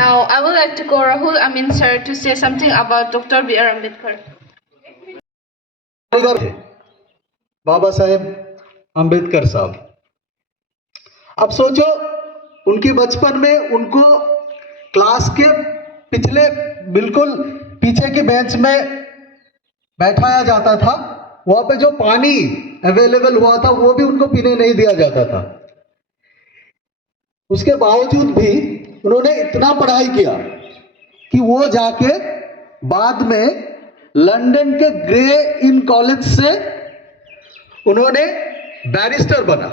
Now, I would like to call Rahul Amin sir to say something about Dr. B.R. Ambedkar. Baba Saheb Ambedkar साहब, अब सोचो उनके बचपन में उनको क्लास के पिछले बिल्कुल पीछे के बेंच में बैठाया जाता था। वहां पे जो पानी अवेलेबल हुआ था वो भी उनको पीने नहीं दिया जाता था। उसके बावजूद भी उन्होंने इतना पढ़ाई किया कि वो जाके बाद में लंदन के ग्रे इन कॉलेज से उन्होंने बैरिस्टर बना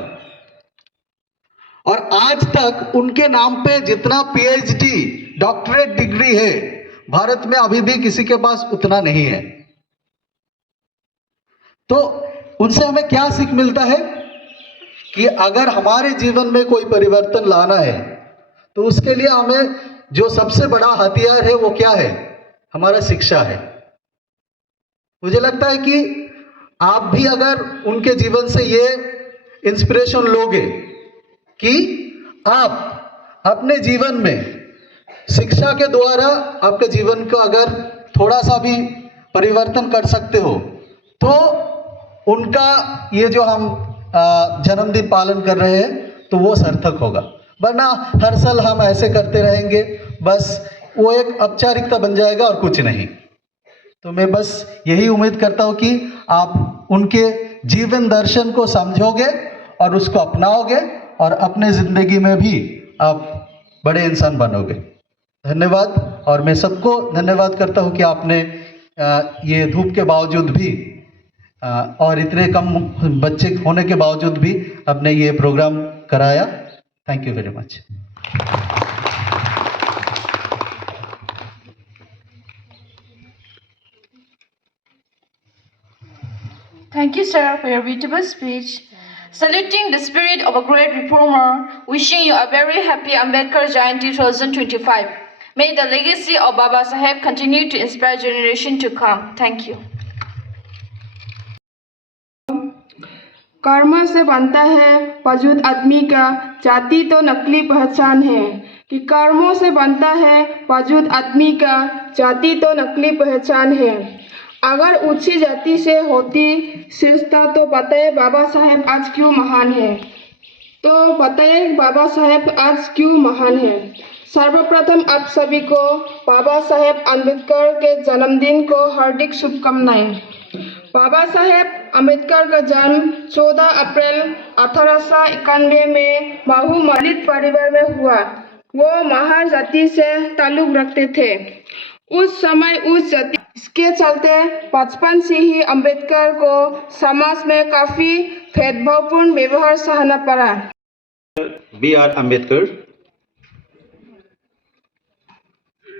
और आज तक उनके नाम पे जितना पीएचडी डॉक्टरेट डिग्री है भारत में अभी भी किसी के पास उतना नहीं है। तो उनसे हमें क्या सीख मिलता है कि अगर हमारे जीवन में कोई परिवर्तन लाना है तो उसके लिए हमें जो सबसे बड़ा हथियार है वो क्या है? हमारा शिक्षा है। मुझे लगता है कि आप भी अगर उनके जीवन से ये इंस्पिरेशन लोगे कि आप अपने जीवन में शिक्षा के द्वारा आपके जीवन को अगर थोड़ा सा भी परिवर्तन कर सकते हो तो उनका ये जो हम जन्मदिन पालन कर रहे हैं तो वो सार्थक होगा। वरना हर साल हम ऐसे करते रहेंगे, बस वो एक औपचारिकता बन जाएगा और कुछ नहीं। तो मैं बस यही उम्मीद करता हूँ कि आप उनके जीवन दर्शन को समझोगे और उसको अपनाओगे और अपने जिंदगी में भी आप बड़े इंसान बनोगे। धन्यवाद। और मैं सबको धन्यवाद करता हूँ कि आपने ये धूप के बावजूद भी और इतने कम बच्चे होने के बावजूद भी आपने ये प्रोग्राम कराया। Thank you very much. Thank you, sir, for your beautiful speech. Saluting the spirit of a great reformer, wishing you a very happy Ambedkar Jayanti 2025. May the legacy of Baba Saheb continue to inspire generation to come. Thank you. कर्म से बनता है वजूद आदमी का, जाति तो नकली पहचान है। कि कर्मों से बनता है वजूद आदमी का, जाति तो नकली पहचान है। अगर ऊंची जाति से होती शिष्टता तो बताए बाबा साहेब आज क्यों महान है। तो बताए बाबा साहेब आज क्यों महान है। सर्वप्रथम आप सभी को बाबा साहेब अम्बेडकर के जन्मदिन को हार्दिक शुभकामनाएं। बाबा साहेब अम्बेडकर का जन्म 14 अप्रैल 1891 में महू दलित परिवार में हुआ। वो महार जाति से ताल्लुक रखते थे। उस समय उस जाति इसके चलते बचपन से ही अम्बेडकर को समाज में काफी भेदभावपूर्ण व्यवहार सहना पड़ा। B.R. Ambedkar.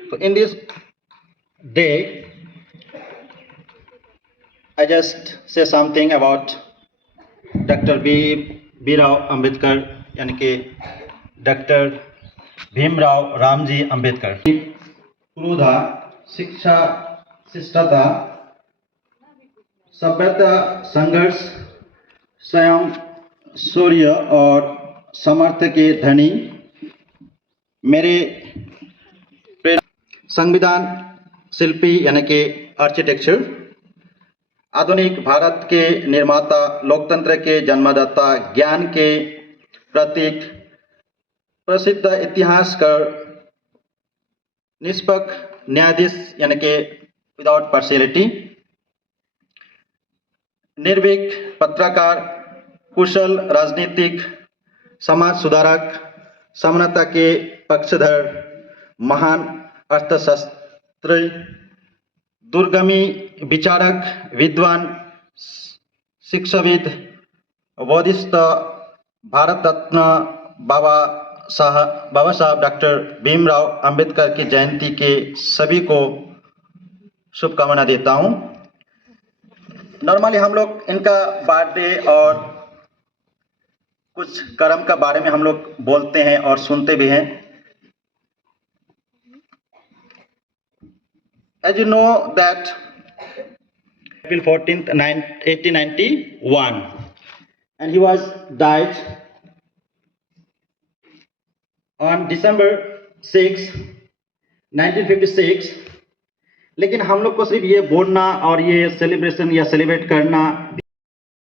So in this day, I just say something about Dr. B. Rao Ambedkar, यानी कि डॉक्टर भीमराव रामजी अंबेडकर। क्रोधा, शिक्षा, शिष्टता, सभ्यता, संघर्ष, स्वयं शौर्य और सामर्थ्य के धनी, मेरे संविधान शिल्पी यानी कि आर्किटेक्चर, आधुनिक भारत के निर्माता, लोकतंत्र के जन्मदाता, ज्ञान के प्रतीक, प्रसिद्ध इतिहासकार, निष्पक्ष न्यायाधीश यानी कि विदाउट पार्शियलिटी, निर्भीक पत्रकार, कुशल राजनीतिक, समाज सुधारक, समानता के पक्षधर, महान अर्थशास्त्री, दूरगामी विचारक, विद्वान, शिक्षाविद, बौद्धिस्ट, भारत रत्न बाबा साहब डॉक्टर भीमराव अंबेडकर की जयंती के सभी को शुभकामना देता हूं। नॉर्मली हम लोग इनका बर्थडे और कुछ कर्म का बारे में हम लोग बोलते हैं और सुनते भी हैं। As you know that April 14th, 1891, and he was died on December 6, 1956, लेकिन हम लोग को सिर्फ ये बोलना और ये सेलिब्रेशन या सेलिब्रेट करना